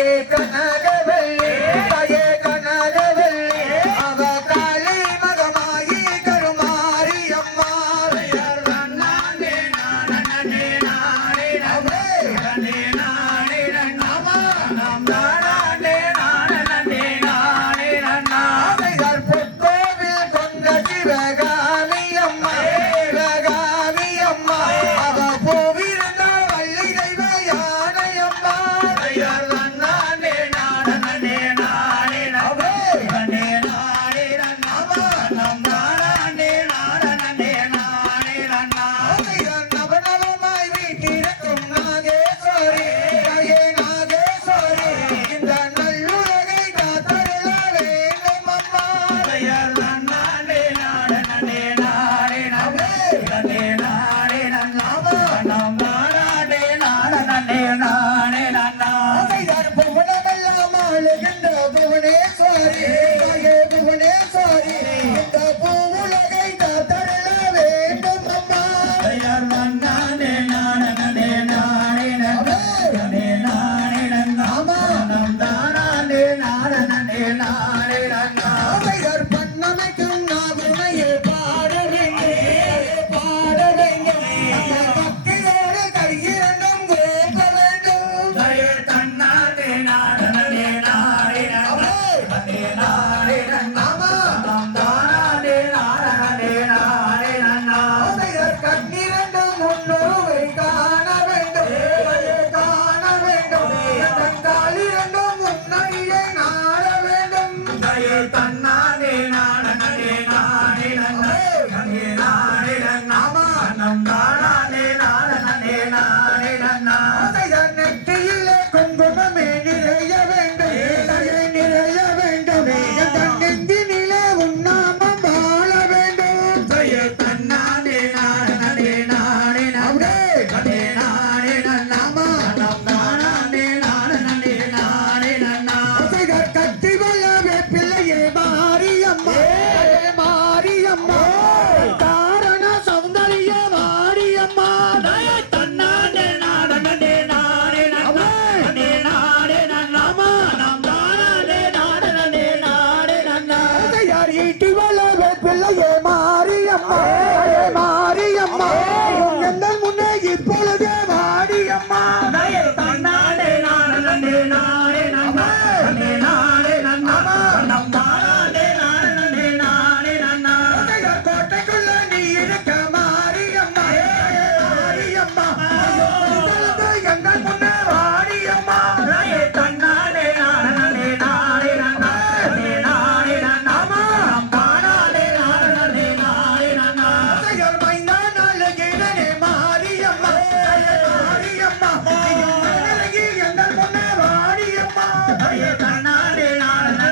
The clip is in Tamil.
ಏಕ não குழந்தையாயிருக்கிறேன்